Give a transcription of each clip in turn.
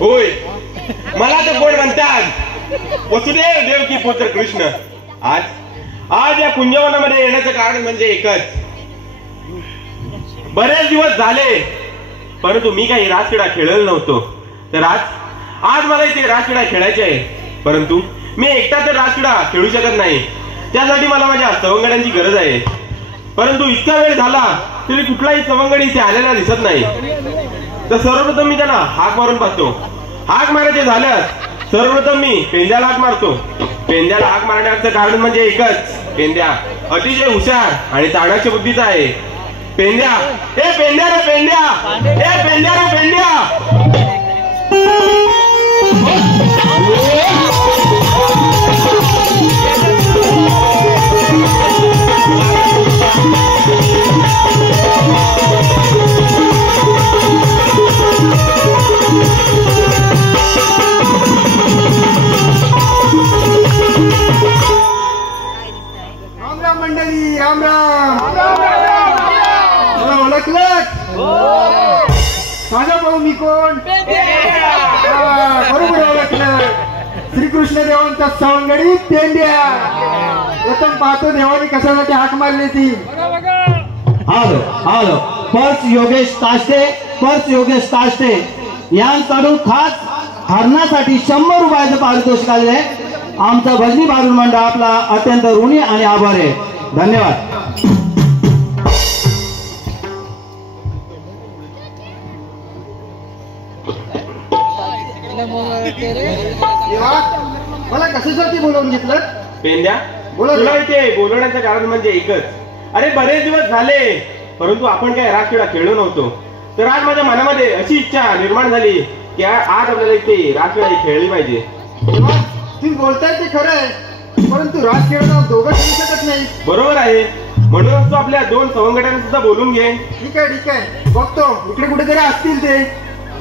होय, मला तर कोण म्हणतात वसुदेव देवकी पुत्र कृष्ण. आज या कुंजवनामध्ये येण्याचं कारण म्हणजे एकच. बरेच दिवस झाले परंतु मी काही रासक्रीडा खेळलेलो नव्हतो. तर आज मला इथे रासक्रीडा खेळायची आहे. परंतु मी एकटा तर रासक्रीडा खेळू शकत नाही. त्यासाठी मला माझ्या सवंगड्यांची गरज आहे. परंतु इतका वेळ झाला तरी कुठलाही सवंगडी इथे आलेला दिसत नाही. तर सर्वप्रथम मी त्यांना हाक मारून पाहतो. हाक मारायचे झाल्यास सर्वप्रथम मी पेंद्याला हाक मारतो. पेंद्याला हाक मारण्याचं कारण म्हणजे एकच, पेंद्या अतिशय हुशार आणि चाणाक्ष बुद्धीचा आहे. पेंद्या, ए पेंद्या रे पेंद्या, ए पेंद्या रे पेंद्या. मंडळी राम राम. ओळखलं माझा भाऊ मी कोण? बरोबर ओळखलं. श्रीकृष्ण देवांचा सवंगडी पेंड्या. प्रथम पाहतो देवाने कशासाठी हाक मारली ती. आलो पर्स योगेश ताष्टे यांकडून खास हरणासाठी 100 रुपयाचं पारितोषिक आलेलं आहे. आमचं भजनी भारुड मंडळ आपला अत्यंत ऋणी आणि आभारी आहे. धन्यवाद. मला कशासाठी बोलवून घेतलं? पेंद्या, तुला इथे बोलवण्याचं कारण म्हणजे एकच. अरे बरेच दिवस झाले परंतु आपण काय रासक्रीडा खेळलो नव्हतो. तर आज माझ्या मनामध्ये अशी इच्छा निर्माण झाली की आज आपल्याला इथे रासक्रीडा खेळली पाहिजे. तुम्ही बोलताय ते खरं आहे परंतु रासक्रीडा दोघं खेळू शकत नाही. बरोबर आहे. म्हणूनच तू आपल्या 2 सवंगड्यांना सुद्धा बोलून घे. ठीक आहे बघतो इकडे कुठेतरी असतील ते.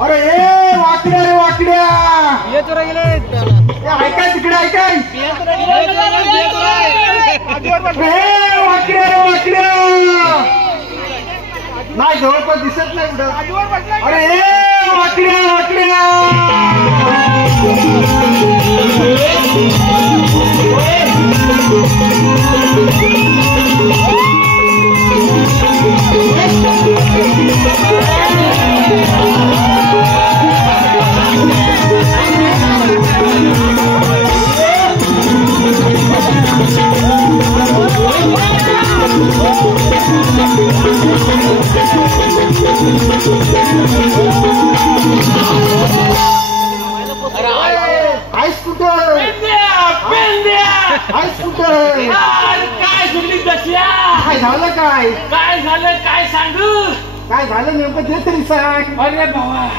अरे ए वाकड्या रे वाकड्या, ऐकाय तिकडे ऐकाय. वाकड्या रे वाकड्या. नाही जवळपास दिसत नाही कुठं. अरे ए वाकड्या वाकड्या. आईस कुठं? आईस कुठं? काय सुटली दशा? काय झालं? काय झालं काय सांगू? काय झालं नेमकं ते तरी सांग. अरे बाबा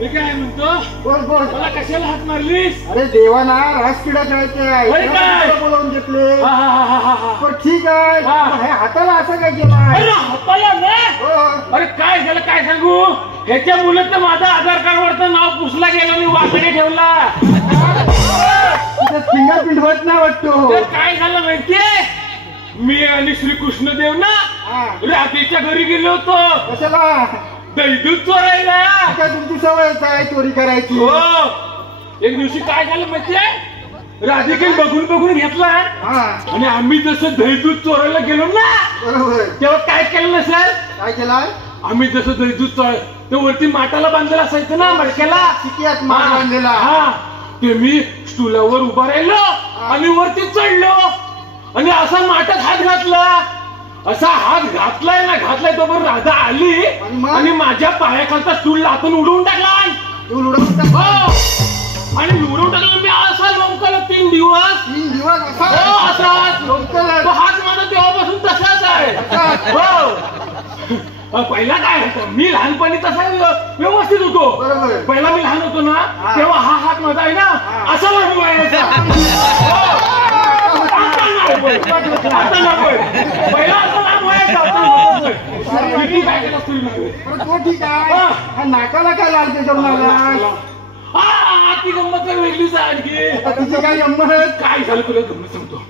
मी काय म्हणतो, बोल बोल. मला कशाला हात मारलीस? अरे देवाना रासक्रीडा खेळायचे अरे काय? बोलावून घेतले. हा. पण ठीक आहे. हे हाताला असं काय केलं? अरे हाताला ना? अरे काय झालं काय सांगू? ह्याच्या मुलं तर माझा आधार कार्ड वरचं नाव पुसला गेलं आणि वाकडे ठेवला. फिंगरप्रिंट होत नाही वाटतो. तर काय झालं माहितीये, मी आणि श्रीकृष्ण देव ना राधेच्या घरी गेलो होतो. कशाला? दूध चोरायला. काय तुमची सवय आहे चोरी करायची? हो. एक दिवशी काय झालं माहितीये, राधिकेने बघून घेतला आणि आम्ही जसं दही दूध चोरायला गेलो ना बरोबर तेव्हा काय केलं नसेल? काय केलं? आम्ही जसं दही दूध चोराय ते वरती माटाला बांधलेला असायचं ना मडक्याला. शिकियात बांधलेला. हा ते मी स्टूलावर उभा राहिलो आणि वरती चढलो आणि असा माटात हात घातला. असा हात घातलाय तोपर्यंत राधा आली आणि माझ्या पायाखालचा स्टूल लाथून उडवून टाकला. आणि उडवून टाकला मी असा लोंबकला 3 दिवस असा लोंबकला. तो हात माझा तेव्हापासून तसाच आहे. हो. पहिला काय होतं, मी लहानपणी तसा व्यवस्थित होतो. पहिला मी लहान होतो ना तेव्हा हा हात माझा आहे ना असा व्हायचा. पहिला असं लांब व्हायचा. ठीक आहे. नाकाला काय लाल त्याच्या? ती गंमत वेगळीच आहे आणखी. तिची काय गंमत? काय झालं तुला गंमत सांगतो.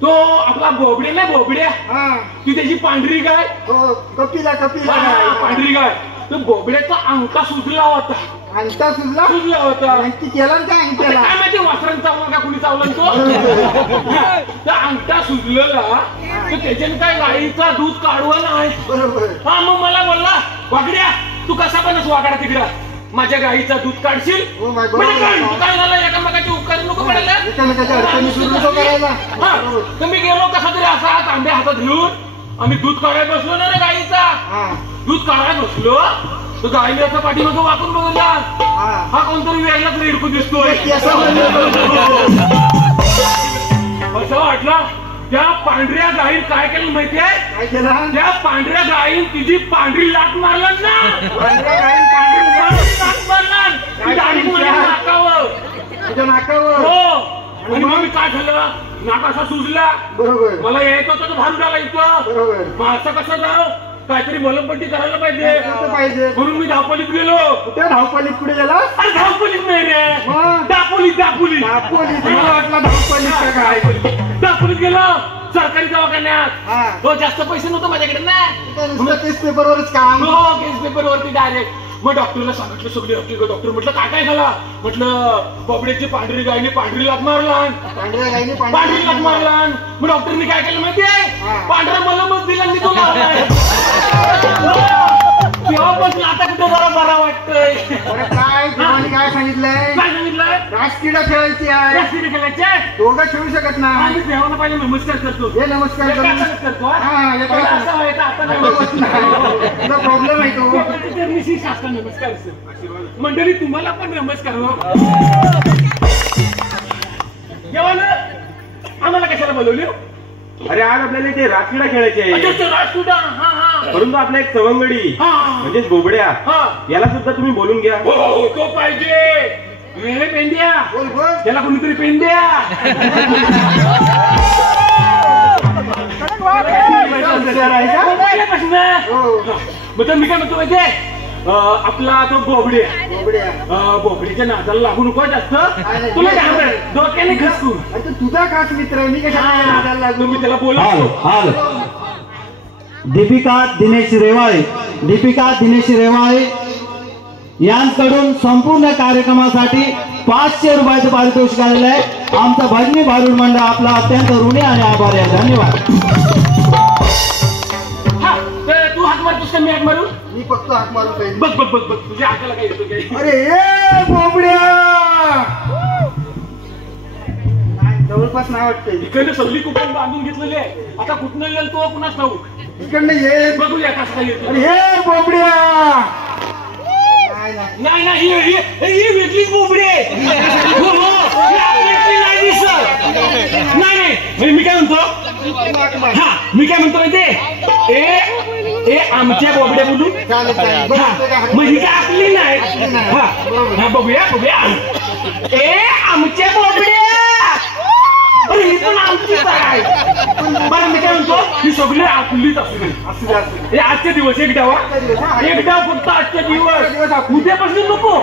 तो आपला बोबडे नाही बोबड्या हा ती त्याची पांढरी गाय हो कपिला कपिला हा, पांढरी गाय तर बोबड्याचा अंगठा सुजला होता अंगठा सुजला सुजला होता आणखी केला ना काय आता अंगठ्याला काय माहिती वासरांचा चावला का कुणी चावला तो त्या अंगठा सुजलेला तर त्याच्याने काय गाईचा दूध काढवं नाही बरोबर हा मग मला बोलला वागड्या तू कसा पण वागडा तिकडा माझ्या गाईचा दूध काढशील हो माय म्हणजे काय बरोबर काय झालं एकामेकाची उपकार नको पडायला एकामेकाच्या अडचणी सुरू नको करायला हा तर मी गेलो कसा तरी असा तांब्या हातात घेऊन आम्ही दूध काढायला बसलो ना रे गाईचा हा दूध काढायला बसलो तर गाईने असं पाठीमागं वाकून बघला हा हा कोणतरी वेगळाच रेडकू दिसतोय केसा असं वाटलं त्या पांढऱ्या गाईन काय केलं माहितीये काय केला त्या पांढऱ्या गाईन तिची पांढरी लाट मारला ना पांढऱ्या गाईन पांढरी लाट मारला ती गाडी माझ्या नाकावर तुझ्या नाकावर हो आणि मग मी काय झालं नाक असा सुजला बरोबर मला यायचं होतं तर भारूड आला इथं बरोबर मग असं कसं जाऊ काहीतरी मलमपट्टी करायला पाहिजे कसं पाहिजे म्हणून मी धावपलीत गेलो कुठे धावपलीत पुढे गेला अरे धावपलीत नाही रे मग? दापोली दापोली धावपलीत मला वाटलं धावपलीत का काय दापोलीत गेलो सरकारी दवाखान्यात हा हो जास्त पैसे नव्हते माझ्याकडे ना नुसतं तेच पेपरवरच काम हो केस पेपर वरती डायरेक्ट मग डॉक्टरला सांगितलं सगळे डॉक्टर म्हटलं काय काय झाला म्हटलं बबड्याची पांढरी गायने पांढरी लाट मारला पांढऱ्या गाईने पांढरी लाट मारला मग डॉक्टरने काय केलं माहितीये हा. पांढरा मलमच दिला आणि तो लावलाय तेव्हापासून आता कुठे जरा बरा वाटतोय अरे काय देवाने काय सांगितलंय काय सांगितलं राजक्रीडा खेळायची आहे राष्ट्रीय खेळायचे दोघं खेळू शकत नाही आम्ही देवाला पहिले नमस्कार करतो हे नमस्कार एका करून हातानेच करतो हा, एका पहिला हाताने. असं व्हायचं, आता नाही आता होत. होत नाही. तुला प्रॉब्लेम आहे तो देवाच्या चरणीशी शास्त्र नमस्कार सर. मंडळी तुम्हाला पण नमस्कार हो देवानं आम्हाला कशाला बोलवले अरे आज आपल्याला इथे रासक्रीडा खेळायची आहे राजसुद्धा हा हा परंतु आपला एक सवंगडी हा म्हणजेच बोबड्या हा याला सुद्धा तुम्ही बोलून घ्या हो तो पाहिजे हे पेंड्या बोल बोल त्याला कोणीतरी पेंड्या हुशार आहे का? पहिल्यापासून हो मग तर मी काय म्हणतो माहितीये आपला तो बोबड्या बोबड्या बोबडीच्या नादाला लागू नको जास्त नाही. तुला काय म्हणतात? डोक्याने खसकू अरे तो तुझा खास मित्र आहे मी कशाला नादाला लागू तुम्ही त्याला हाल बोलतो हाल दीपिका दिनेश रेवाळे यांकडून संपूर्ण कार्यक्रमासाठी 500 रुपयाचं पारितोषिक आलेलं आहे. आमचा भजनी भारूड मंडळ आपला अत्यंत ऋणी आणि आभारी आहे. धन्यवाद. हा तर तू हात मारतोस का मी हात मारू मी फक्त हाक मारून पाहिजे बघ बघ बघ बघ तुझ्या हाताला काय येतो काय अरे ए बोबड्या नाही, जवळपास नाही वाटतंय इकडे सल्ली कुठून बांधून घेतलेली आहे आता कुठनं येईल तो कुणाच ठाऊक इकडनं ये बघूया कसं काय येतो अरे हे बोबड्या नाही नाही नाही नाही ही वेगळीच बोबडी आहे हो, हो, ही आपली नाही दिसत. नाही नाही मी काय म्हणतो हा मी काय म्हणतो माहितीये ए आमच्या बोबड्या बोलू चालेल चालेल बरं, ते काय मग ही काय आपली नाही हा हा बघूया बघूया ए आमच्या बोबड्या अरे ही पण आमचीच आहे बरं मी काय म्हणतो ही सगळी आपलीच असू दे असू दे, असू दे. हे आजचे दिवस एक डावा फक्त आजचे दिवस उद्यापासून नको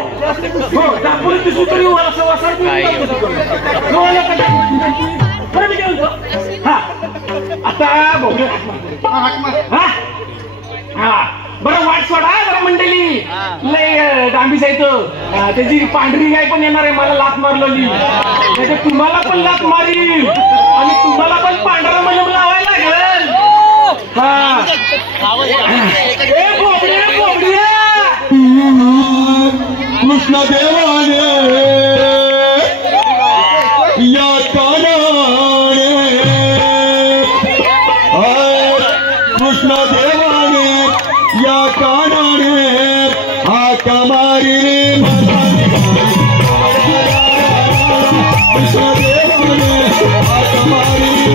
हो दापोली दिसू तरी बरं मी काय म्हणतो हा आता बघूया हा, हाक मार. हा हा बरं वाट सोडा बरं मंडळी लय डांबीस आहे तो त्याची पांढरी गाय पण येणार आहे मला लात मारलेली त्याच्या तुम्हाला पण लात मारील आणि तुम्हाला पण पांढरा मलम लावायला लागेल हा ए बोबड्या बोबड्या कृष्ण देवाने या कानाने कृष्ण देवाने या कानाने हाक मारिले कृष्ण देवाने हाक मारिले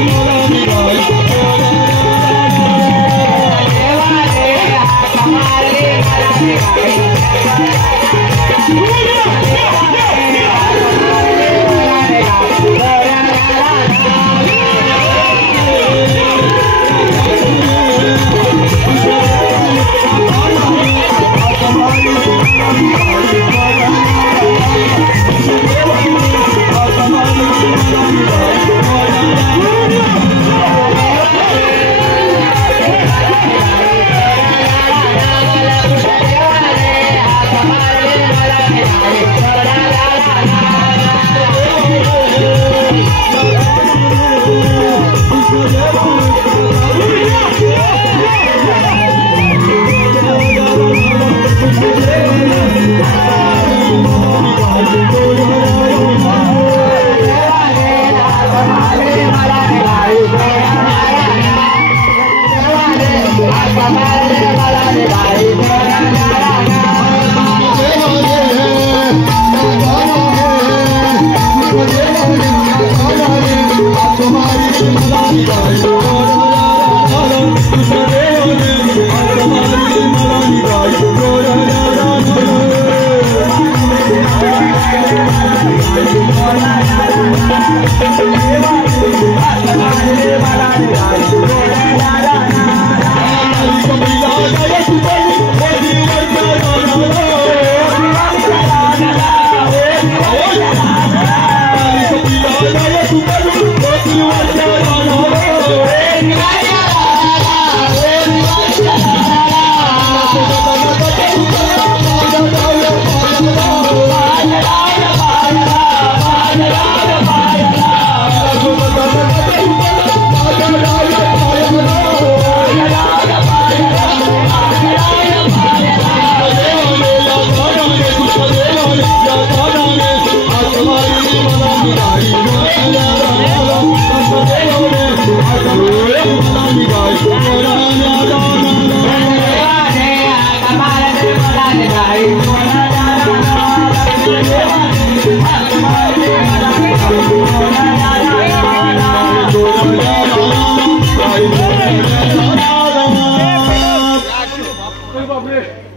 Come on.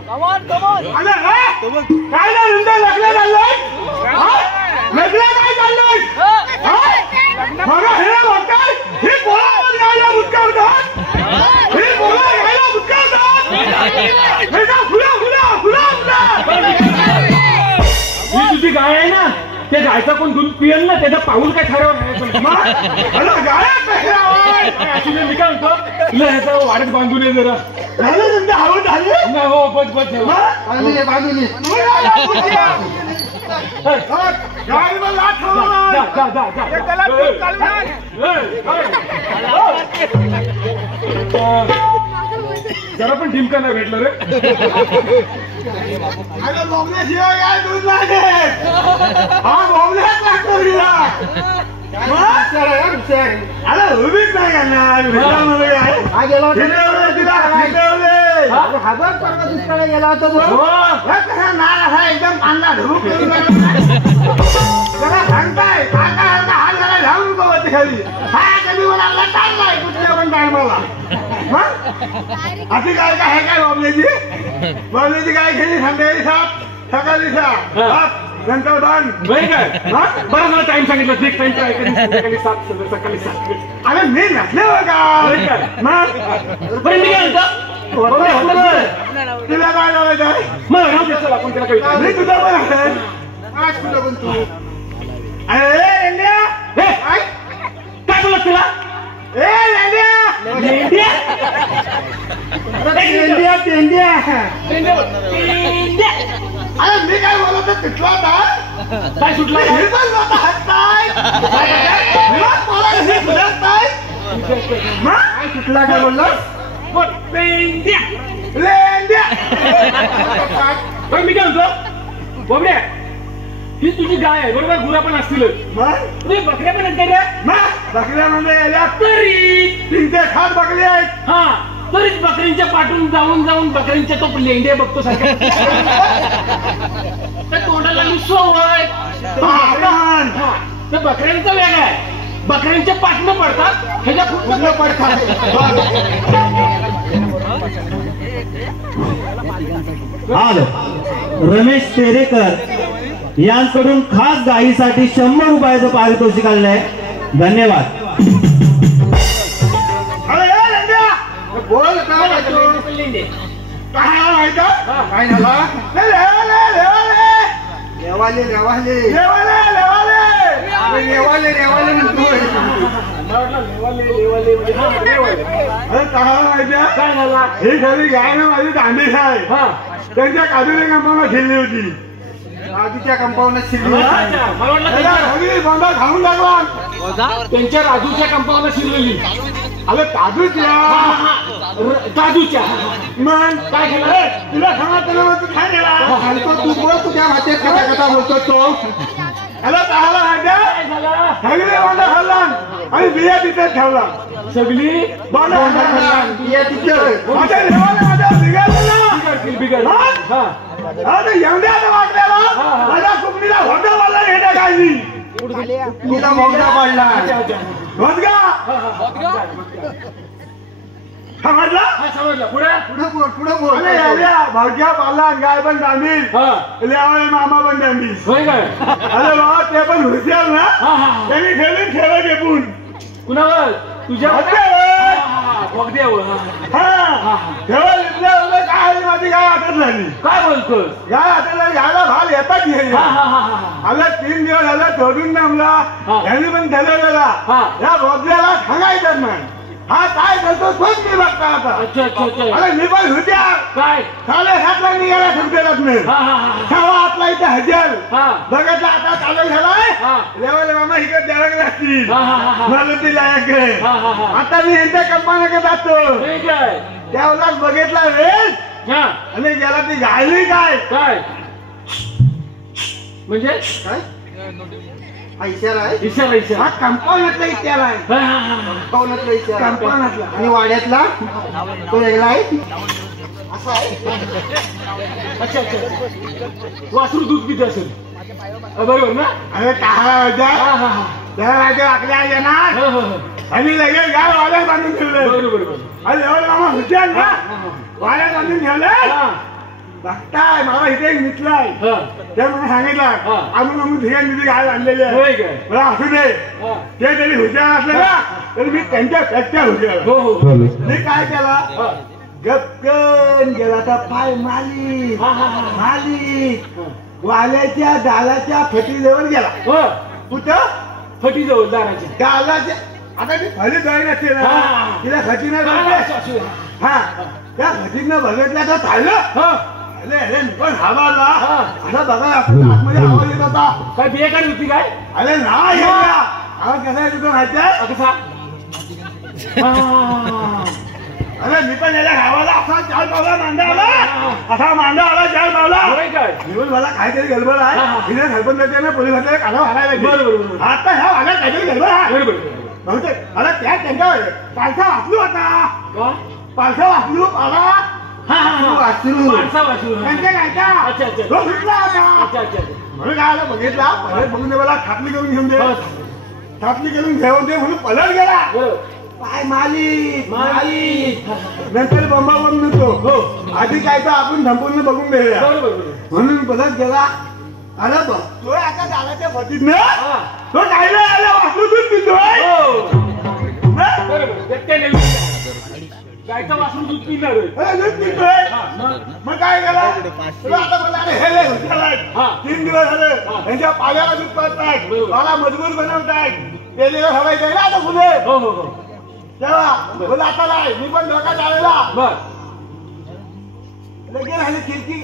अरे काय ना रुंदा लग्न झालंय लग्न काय चाललंय बघा हे बघताय हे बोलावर यायला मुटकावतात हे बोला यायला मुटकावतात हे का फुला फुला फुला फुला ही तुझी गाय आहे ना त्या गायचा कोण दूध पियल ना त्याचं पाऊल काय ठरवलं नाही मी काय म्हणतो तुला ह्याचा वाढत बांधून ये जरा झालं तुमचं हवं झालं नाही हो बस बस बांधून जरा पण ढिमका नाही भेटलं रे अरे बोगल्याशिवाय काय दूध लागेल हा बोगल्याच लागतो अरे उभीच नाही करणार हजार पर्वत दुष्काळी गेला होता कसा नाल असा एकदम कांदा ढोक जरा सांगताय काका हात जरा घालून नको खाली हा कधी मला चाललाय कुठल्या पण टायमाला अशी काय काय काय बाबल्याची काय खेळली संध्याकाळी साप सकाळी साप नंतर बंद काय बरं मला टाइम सांगितलं एक टाइम काय सकाळी 7 सकाळी 7 अरे मी नसले का मग तुला काय लावायचं मग आपण त्याला काही मी तुझा पण आहे आज तुला पण तू अरे इंडिया काय बोलत तुला इंडिया अरे मी काय बोलत तिथला काय सुटला काय सुटला काय बोललो मी काय म्हणतो बोबड्या ही तुझी गाय आहे बरोबर गुरा पण असतील तुझे बकऱ्या पण आहेत रे बकऱ्यामध्ये यायला तरी 3 ते 7 बकरी आहेत हा तरीच बकरींच्या पाठून जाऊन बकरींच्या तो लेंडे बघतो सारख्या त्या तोंडाला सवय तर बकऱ्यांचा वेग आहे बकऱ्यांच्या पाठनं पडतात ह्याच्या कुठलं पडतात आज रमेश तेरेकर यांकडून खास गायीसाठी 100 रुपयाचं पारितोषिक आलेलं आहे धन्यवाद बोल काय काय झाला रेवाले रेवाले रेवाले रेवाले रेवाले म्हणतो अरे काय झाला ही घरी गाय ना माझी दांडी आहे त्यांच्या काजूच्या कंपाऊंडला शिरली होती काजूच्या कंपाऊंडला शिरली बंदा खाऊन लागला त्यांच्या राजूच्या कंपाऊंडला शिरलेली अरे काजूच्या मग काय केलं तुला सांगा तू काय केला तू बोल तुझ्या भाषेत कथा कथा बोलतो तो त्याला पाहायला सगळे बांधा खाल्ला आणि बिया तिथे ठेवला सगळी बांधा खाल्ला बिया तिथे माझ्या बिघडला एवढ्या वाटल्याला माझ्या कुकडीला होंडा वाला येण्या काढली तिला मोगडा पडला भोजगा समजला पुढे पुढे बोल भाग्या पाला गाय पण दांडी मामा पण दांडी अरे बाबा ते पण हुशार ना त्यांनी ठेवली ठेवा टेपून कुणावर तुझ्या काय माझी गाय हातात झाली काय बोलतोस गाय हाताला घ्यायला भाल येतात आला 3 दिवस झाला सोडून जमला यांनी पण ठरवलेला या बोगद्याला सांगायचं मग हा काय करतो तोच मी बघता आता अरे मी पण हुत्या काय 7:30ला निघाला संपेलाच नाही 8:15 इथे हजर बघितला आता चालू झालाय लेवल मामा इकडे द्यावं लागतील मला ती लायक आहे आता मी यांच्या कंपनीकडे जातो त्यावेळेलाच बघितला वेळ आणि गेला ती गायली काय काय म्हणजे काय इशारा आहे इशारा हा कंपाऊंडातला इशारा आहे कंपाऊंडातला इशारा कंपाऊंडातला आणि वाड्यातला तो वेगळा आहे असा आहे अच्छा वासरू दूध पित असेल बरोबर ना अरे काय आपल्या येणार आणि लगेच गाय वाड्यात बांधून ठेवलं बरोबर अरे एवढं मामा हुशार ना वाड्यात बांधून ठेवलं बघताय मला इथे एक मित्र आहे हा. ते मला सांगितलं हा. आम्ही ठिकाणी तिथे गाय आणलेली होय आहे काय? मला असू दे हा. ते जरी हुशार असले ना तरी मी त्यांच्या पेक्षा हुशार हो हो मी काय केला हा. गपकन गेला तर पाय मालिक हा, हा, हा. मालिक वाल्याच्या डालाच्या फटीजवळ गेला हो कुठं फटी जवळ दाराच्या डालाच्या आता ती फली जाई नसते ना हा. तिला फटीनं हा, बघते. असू दे. हा त्या फटीनं बघितलं तर चाललं हा. अरे अरे मी पण हवाला हा. असं बघा आपल्या आतमध्ये आवाज येत होता काय बिया काढली होती काय अरे नाही येऊया आवाज कसा येतो माहिती आहे कसा हा. अरे मी पण याला गावाला असा चार पावला मांडा आला असा मांडा आला चार पावला होय काय दिवस मला काहीतरी गडबड हा, आहे हा. तिने सरपंचाने पोलीस खात्याला काढा घालायला बरं, बरं, बरं. आता ह्या वाल्यात काहीतरी गडबड आहे बरोबर बरोबर. बहुतेक अरे त्या त्यांच्या पालसा वाचलू आता का? पालसा वाचलू आला हा, हा, हा. वाचलू माणसा वाचू. त्यांच्या अच्छा, अच्छा. गायचा तो सुटला आता अच्छा अच्छा म्हणून काय आलं बघितला परत बघून दे मला थापली करून घेऊन दे हो. थापली करून घेऊन दे म्हणून पलट गेला बरोबर. काय मालिक मालिक. नंतर बंबा बंद नव्हतो हो. आधी काय तर आपण संपूर्ण बघून देऊया बरोबर बरोबर. म्हणून परत गेला अरे बघ तो आता झाडाच्या फटीत ना हा. तो खायला आला वाचू दूध पितोय हो. ना? बरोबर. त्याने गायचं वासरू दूध पिणार होय. अरे दूध पितोय हा, मग? मग काय केला तुला आता मला अरे हे लय हुशार आहेत. हा. 3 दिवस झाले हा. त्यांच्या पायाला दूध पाजतायत बरोबर. मला मजबूत बनवतायत ते दिवस हवायचे ना आता फुले हो हो हो. तेव्हा बोला आता नाही मी पण डोका चालला बर. लगेच आली खिडकी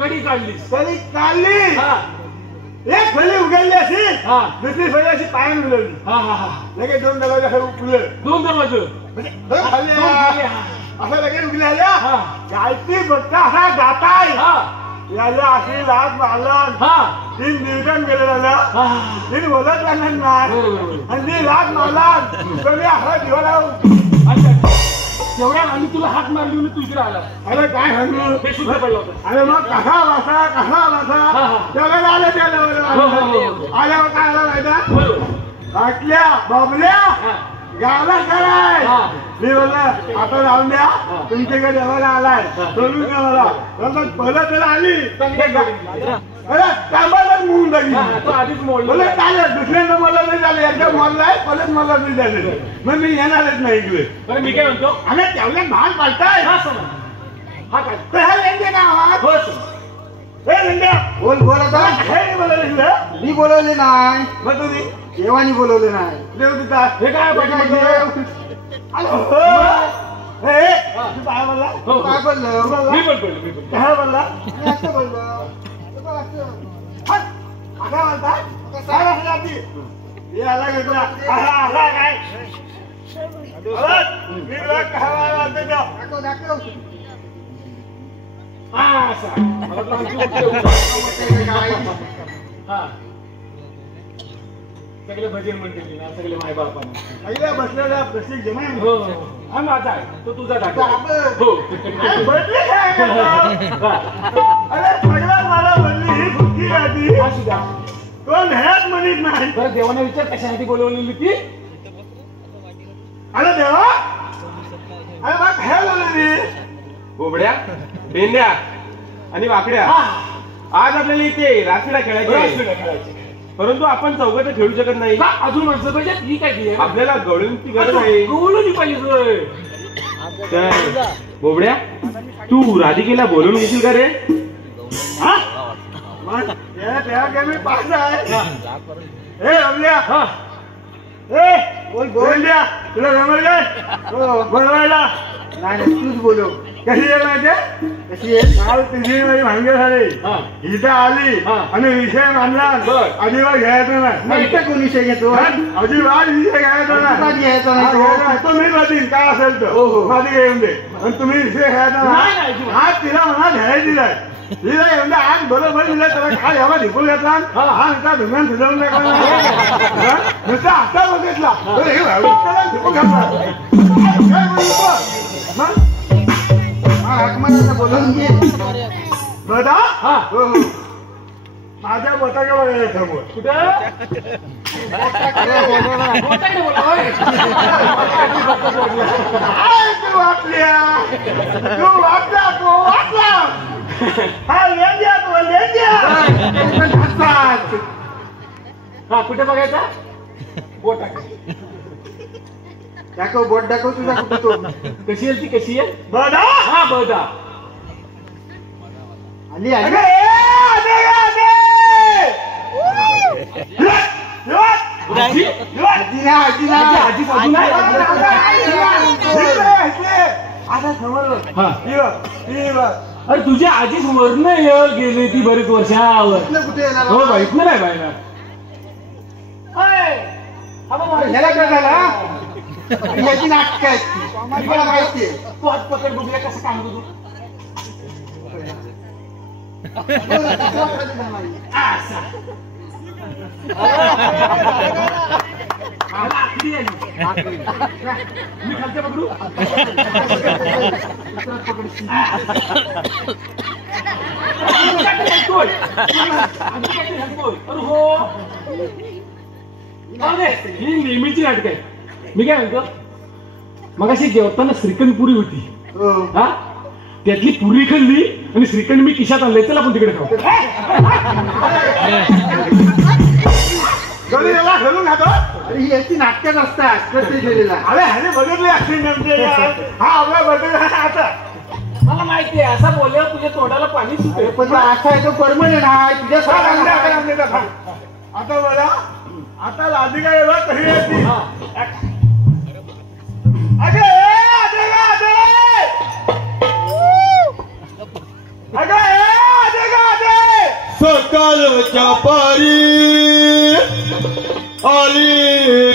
कडी काढलीस. तरी काढली हा एक फळी उघडली असेल हा दुसरी फळी अशी पायाने उघडली हा हा हा. लगेच 2 दरवाजा उघडले दोन दरवाजे. म्हणजे दोन खाल्ले. दोन खाल्ले, असं लगेच उघडले आल्या हा. गायची बघता असा जाताय हा याला अशी लाज मारलं हा 3 दिवसांनी गेलेला हा. तीन बोलत लागणार नाही बरोबर, बरोबर. आणि ती लाज मारला तुम्ही असा दिवाला अच्छा तेवढ्या आम्ही तुला हात मारली म्हणून तू इकडे आला. अरे काय सांगू हे शुद्ध पडलं होतं. अरे मग कसा बसा हा, हा. त्याला आलं त्या हो, हो, हो. आल्यावर काय आलं माहिती बरोबर. आटल्या बाबल्या हा. गावाला कराय हा. मी बोललं आता जाऊन द्या तुमच्याकडे जेवायला आलाय सोडून द्या मला नंतर पहिलं त्याला आली अरे कामालाच म्हणून लागली हा, तो आधीच मोडला. बोले चालेल दुसऱ्यांदा मला नाही झालं एकदा मोडलाय परत मला नाही झाले मग मी येणारच नाही इकडे बरं मी काय म्हणतो आणि तेवढ्या भाग पाडताय हा सर हा काय तर हा लेंगे ना आवाज हो सर. हे लेंग्या बोल बोल आता हे बोलवलं मी बोलवले नाही मग तुम्ही देवानी बोलवले नाही देव तिथं हे काय पाठीमागे? हे तू काय बोलला हो, हो. काय बोललं मी पण पडलो मी पण. काय बोलला मी असं बोललो काय बोलता काय वाटलं आधी हे आला घेतला आला काय मी तुला काय वाटतं का दाखव दाखव हा असा मला वाटलं आणखी उठलं. हा सगळे भजन म्हणते ना सगळे माय बापाने. पहिल्या बसलेला प्रसिद्ध जमा हो हो. हा माझा आहे तो तुझा टाका. बाबा. हो बदली काय करता? हा. अरे सगळ्यात मला बदली ही बुद्धी आधी असू द्या. तो न्यायात म्हणत नाही बरं देवाने विचार कशासाठी बोलवलेली ती अरे देवा अरे बा काय बोलली बोबड्या भेंड्या आणि वाकड्या हा. आज आपल्याला इथे रासडा खेळायचे आहे. खेळायची. परंतु आपण चौघात खेळू शकत नाही का अजून माणसं पाहिजे ही काय ती आहे? आपल्याला गळूनची गरज आहे गवळणी पाहिजे होय. तर बोबड्या तू राधिकेला बोलवून घेशील का रे हा मग त्या काय मी पास आहे ए अमल्या हा ए बोल बोलल्या तुला जमल काय हो बोलवायला नाही नाही, तूच बोलव कशी आहे माहिती कशी आहे काल तिची माझी भांगे झाली हा. इथं आली हा. आणि विषय मांडला बर. अजिबात घ्यायचा नाही मग इथं कोण विषय घेतो अजिबात विषय घ्यायचा अजिबात घ्यायचा नाही. हा, घ्यायचा नाही. तो मी बदलीन काय असेल तर हो, हो. माझी घेऊन दे आणि तुम्ही विषय घ्यायचा नाही, नाही, अजिबात. आज तिला म्हणा घ्यायची नाही तिला येऊन दे आज बरोबर दिला त्याला काय घ्यावा ढिपून घेतला हा. हा नुसता धुम्यान फिरवून टाकला नुसता हाता बघितला तर हे त्याला ढिपून घातला काय बोलतो मग हाकमाराला बोलवून घे बदा हा. हो हो माझ्या बोटाकडे बघायला समोर कुठं बोटाकडे बोला होय. काय तू वाचल्या तू वाचला हा लेंद्या तो लेंद्या हा कुठे बघायचा बोट दाखव बोट दाखव तुझा कुठे तो कशी आहे ती कशी आहे बदा हा बघा आली अरे आली आजी आजी साधू नाही आता समजलं हा ही बघ अरे तुझी आजीच वरण गेली ती बरीच वर्षावर कुठे येणार हो बाई इथनं नाही बायला ह्याला काय झाला याची नाटक आहेत मला माहिती आहे तू हात पकड बघूया कसं काम करू मी खालच्या पकडू ही नेहमीची नाटक आहे मी काय म्हणतो मग अशी जेवताना श्रीखंड पुरी होती हा त्यातली पुरी खाल्ली आणि श्रीखंड मी खिशात आणलंय चला आपण तिकडे खाऊ याला घालून खातो ही याची नाटकच असतात प्रत्येक वेळेला अरे ह्याने बघितली ऍक्सिडेंट हा आपला बदल आता मला माहिती आहे असा बोलल्यावर तुझ्या तोंडाला पाणी सुटेल पण तो असा आहे तो परमनंट आहे तुझ्या आता बघा आता राधिका येवा कशी येते अगे सकाळच्या पारी आली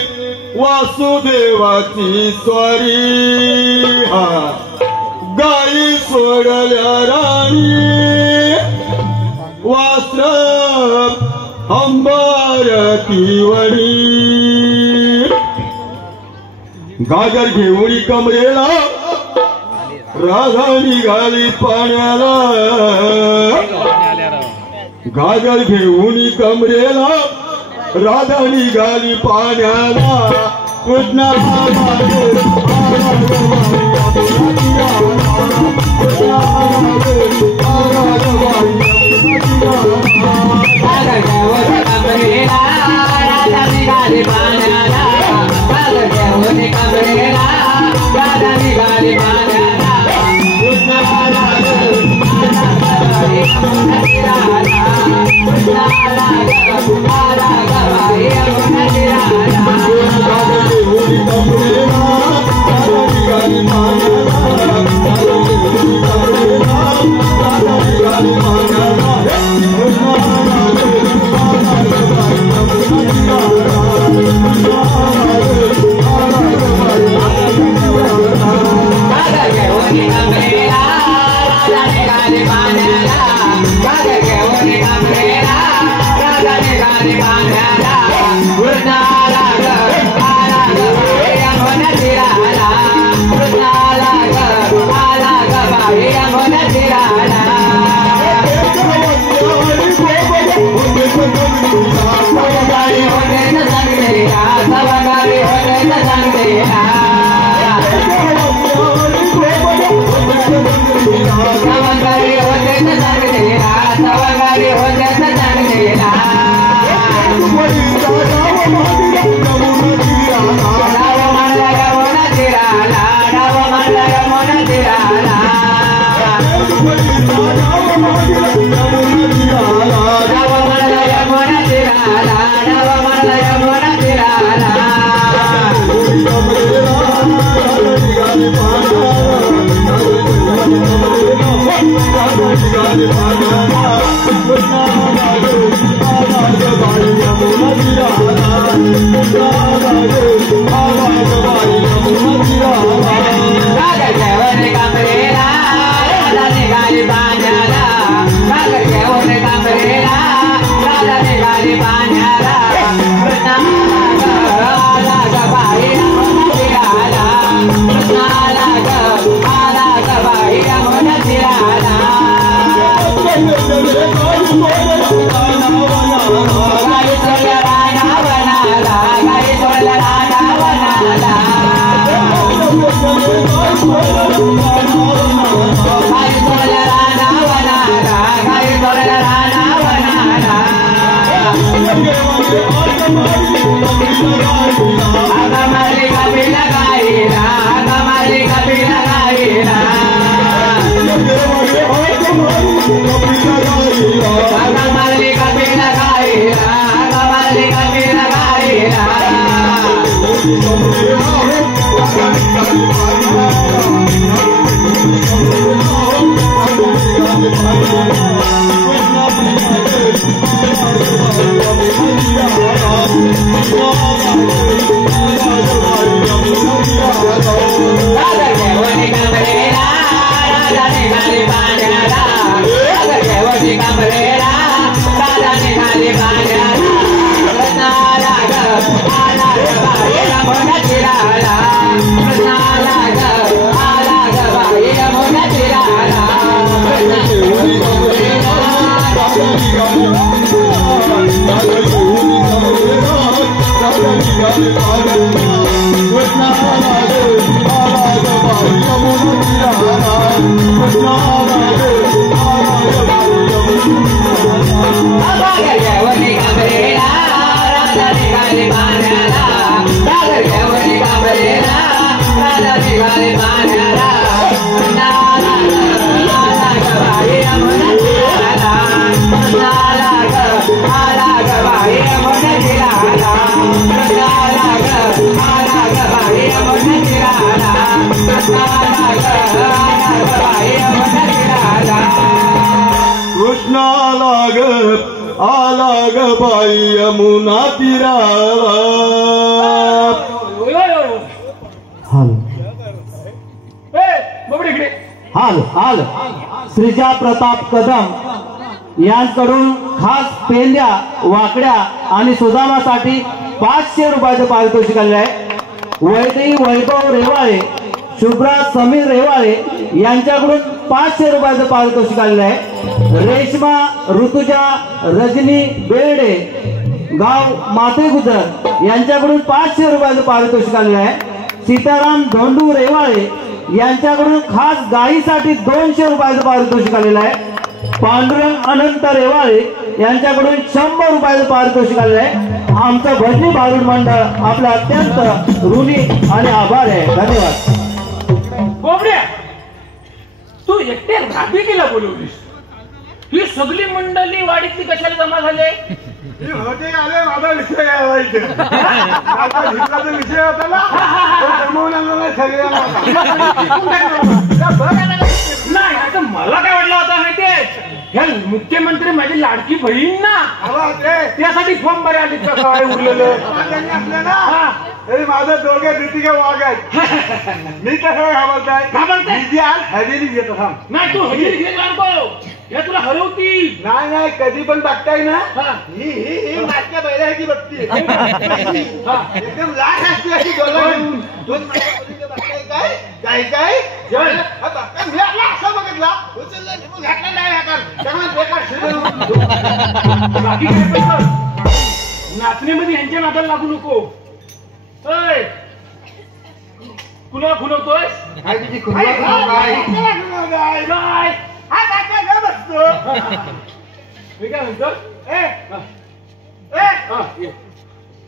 वासुदेवाची स्वारी गाई सोडल्या राणी वास्त्र अंबारती वडी गाजर घेऊन कमरेला राधा निघाली पाण्याला गाजर घेऊन कमरेला राधा निघाली पाण्याला कृष्णा Bye. आला ग बाई यमुना तीराला. हाल हाल श्रीजा प्रताप कदम यांकडून खास पेंद्या वाकड्या आणि सुदामासाठी 500 रुपयाचं पारितोषिक आलेलं आहे. वैदेही वैभव रेवाळे, शुभ्रा समीर रेवाळे यांच्याकडून 500 रुपयाचं पारितोषिक आलेलं आहे. रेश्मा ऋतुजा रजनी बेर्डे गाव मातेगुजर यांच्याकडून 500 रुपयाचं पारितोषिक आलेलं आहे. सीताराम धोंडू रेवाळे यांच्याकडून खास गायीसाठी 200 रुपयाचं पारितोषिक आलेलं आहे. पांडुरंग अनंत रेवाळे यांच्याकडून 100 रुपयाचं पारितोषिक आलेलं आहे. आमचं भजनी भारूड मंडळ आपलं अत्यंत ऋणी आणि आभार आहे. धन्यवाद. बोबड्या, तू एकट्या राबिकीला बोलवलीस? ही सगळी मंडळी वाडीतली कशाला जमा झाले? होते आले माझा विषय घ्यायला इथे. आता हिताचा विषय होता ना, तो जमवून आणला सगळ्यांना. नाही, आता मला काय वाटलं होतं माहितीये, ह्या मुख्यमंत्री माझी लाडकी बहीण ना, त्यासाठी फॉर्म भरे आली काय उरलेलं असलं ना. तरी माझं दोघे भीती वाघ आहेत. मी कसं घाबरताय आज हजेरी घेतो. नाही, तू हजेरी घेत राहतो, या तुला हरवती. नाही नाही, कधी पण बघताय ना, ही माझ्या बैलाची बघती एकदम लाख असते अशी घेऊन. बघताय काय काय काय मी असं बघितला उचललं घातलं नाही त्यामुळे बेकार. बाकी काय नाचणीमध्ये यांच्या नादाला लागू नको. कुणाला खुलवतोय? मी काय म्हणतो,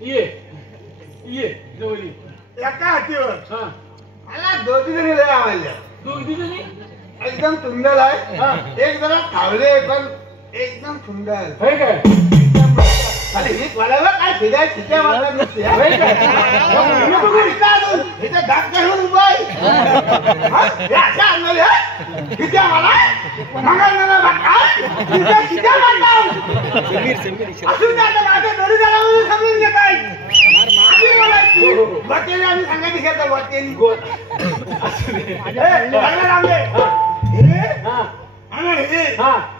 ये जवळ एका हातीवर मला दोघी जणी लय आवडल्या. दोघी जणी एकदम सुंदर आहे. एक जरा खावले पण एकदम सुंदर काय. अरे ही कोणाला काय फिराय तिच्या मला नसते. हिच्या दात काढून उभा आहे. अशा आणले तिच्या मला मंगळवार असून माझ्या दोरी जरा समजून घेत आहे. बटेली आम्ही सांगायची घेतो. बटेली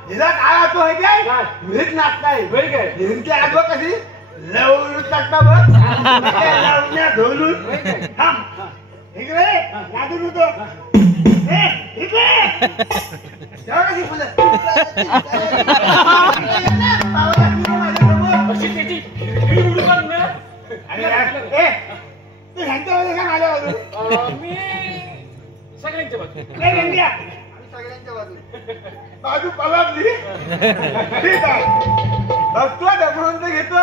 हिला काय होतो विहिरीत नाचताय. विहिरीची आगो कशी लवून टाकता बघ धोलून इकडे लागून होतो. मी सगळ्यांच्या बाजू पलाटली. ठीक आहे बघतो म्हणून घेतो.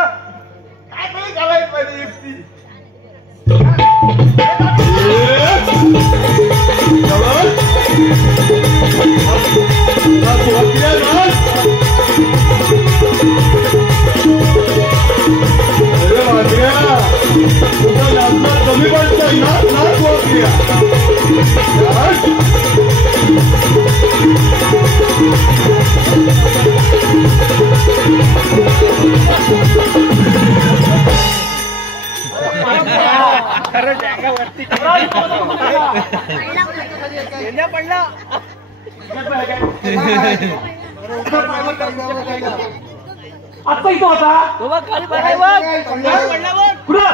काय तरी करायला पाहिजे युक्ती. कमी पडतोय ना आता इथं होता कुठं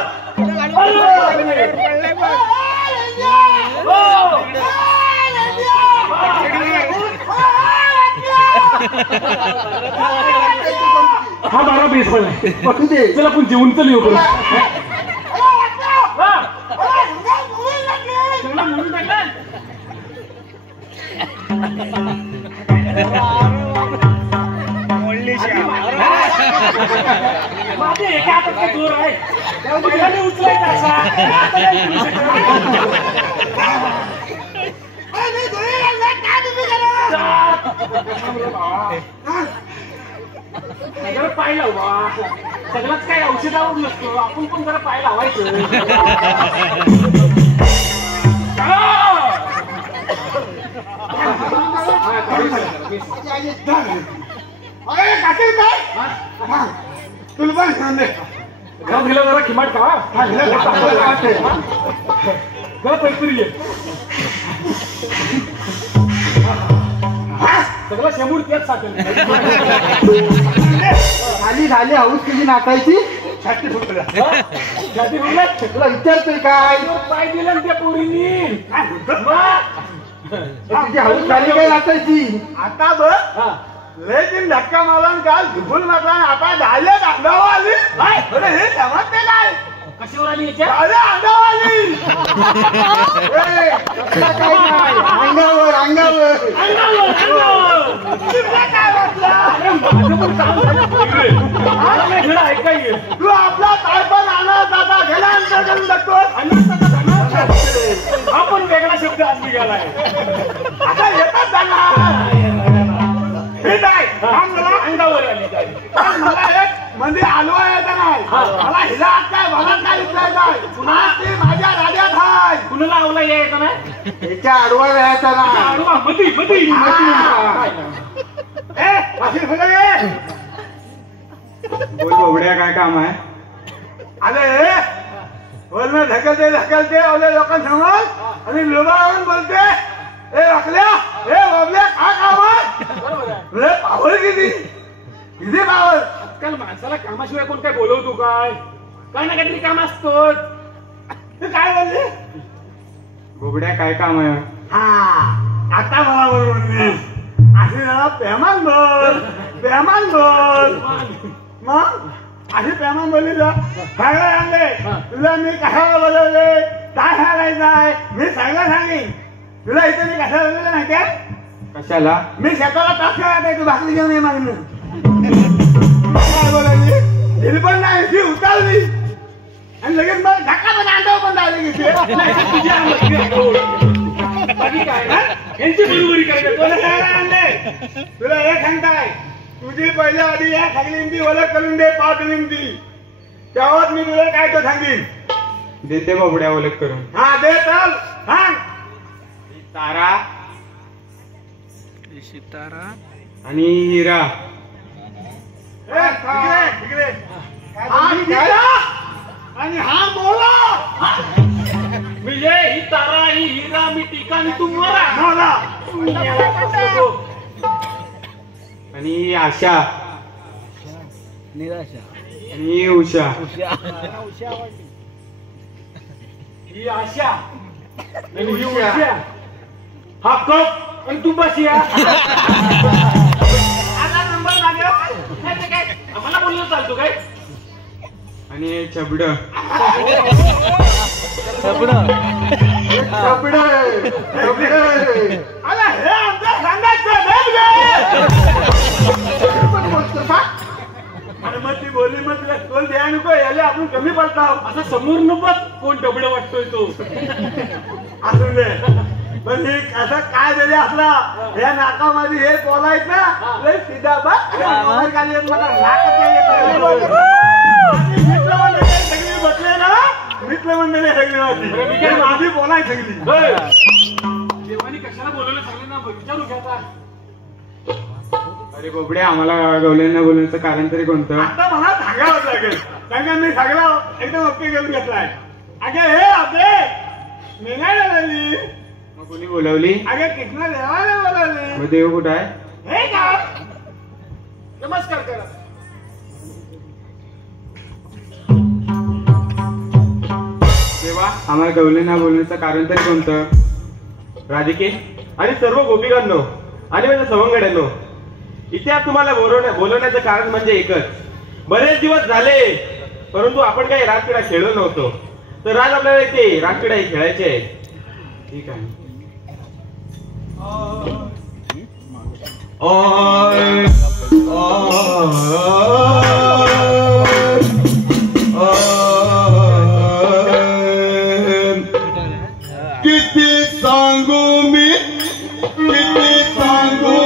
हा 12-20 पडलाय. चला पण जेवून चल येऊ करू. माझे एका हातात काय जोर आहे पहिल्याने उचलायचा असा. जरा पाय लावा. सगळंच काय औषधावर नसतो. आपण पण जरा पाय लावायचं. तुला पण सांग दे जरा खिमाट का जरा पैतरी ये. सगळं शेंबूड तेच साठेल. झाली हौस तुझी नाचायची. छाती फुटला. जाती बोलला तुला विचारतोय काय पाय दिलं त्या पोरीनी. तुझी हौस झाली काय नाचायची. आता बघ लय दिन धक्का मारला काल झुकून मारला आता झाले अंगावर आली. अरे हे जमत नाही काय कशावर आली याच्या झाले अंगावर आली. अंगावर अंगावर तुला काय वाटलं माझं पण काम झालं. ऐकाय तू आपला काय पण आणा दादा गेल्यानंतर करून टाकतो. हा पण वेगळा शब्द आज निघालाय. आता येतात जाणार हे नाही अंगावर आली काय मला एक म्हणजे आलवा यायचा नाही. मला हिला आज काय मला काय विचारायचं पुन्हा ते माझ्या राजात हाय. कुणाला आवला यायचं नाही. त्याच्या आडवा राहायचा ना. आडवा मधी मधी बोल बोबड्या काय काम आहे. अरे बोल ढकलते आवले लोकांसमोर आणि लोबावून बोलते ए रखल्या ए बाबल्या काय काम आहे. पावर किती पावर. आजकाल माणसाला कामाशिवाय कोण काय बोलवतो काय काय ना काहीतरी काम असतो. काय बोलले बोबड्या काय काम आहे. हा आता मला बरोबर असे जरा प्रेमान बोल मग अशी प्रेमान बोलली जा. सांगा आणले तुला मी कशाला बोलवले काय सांगायचं आहे मी सांगेन. तुला इथे मी कशाला बोलवलं नाही काय कशाला. मी शेताला तास खेळत तू भाकरी घेऊन ये मागणं. काय बोलायची दिली पण नाही ती उतारली आणि लगेच मला धक्का पण अंगावर पण झाली की काय यांची बरोबरी आणले. तुला हे सांगताय तुझी पहिल्या आधी या खागलींची ओळख करून दे 5 विनंती. तेव्हाच मी तुला काय तो सांगेन. देते बोबड्या ओळख करून. हा दे चल सांग. तारा आणि हिरा. तिकडे हा हिरा आणि हा मोला. म्हणजे ही तारा ही हिरा मी टीका आणि तू मोरा. मोला आणि आशा आणि उषा. ही आशा आणि ही उषा. हा कप आणि तू बस या. आता नंबर लागेल काय आम्हाला बोललं चालतो काय. आणि चबड. अरे हे आमचं सांगायचं अरे मग ती बोलली मग तुला स्कूल द्या नको याला आपण कमी पडतो. असं समोर न बघ कोण डबड वाटतोय तो. असू दे. पण हे असं काय झाले आपला या नाकामध्ये हे बोलायचं ना लय सीधा बघ मोबाईल खाली येत मला मित्र मंडळी सगळी बसले ना मित्र मंडळी सगळी माझी बोलाय सगळी. देवानी कशाला बोलवलं सगळे ना विचारू घ्या. अरे बोबडे आम्हाला गवल्यांना बोलण्याचं कारण तरी कोणतं? आता मला सांगावंच लागेल कारण मी सगळं एकदम ओके घेऊन घेतलाय. अगे हे अबे मी नाही बोलावली. मग कोणी बोलावली? अगे कृष्णा देवाला बोलावली. मग देव कुठं आहे? हे काय नमस्कार करा. देवा आम्हाला गवल्यांना बोलण्याचं कारण तरी कोणतं? राधिके आणि सर्व गोपिकांनो आणि माझ्या सवंगड्यांनो, इथे आज तुम्हाला बोलवण्याचं कारण म्हणजे एकच. बरेच दिवस झाले परंतु आपण काही रासक्रीडा खेळलो नव्हतो. तर आज आपल्याला इथे रासक्रीडा खेळायचे आहे. ठीक आहे. किती सांगू मी सांगू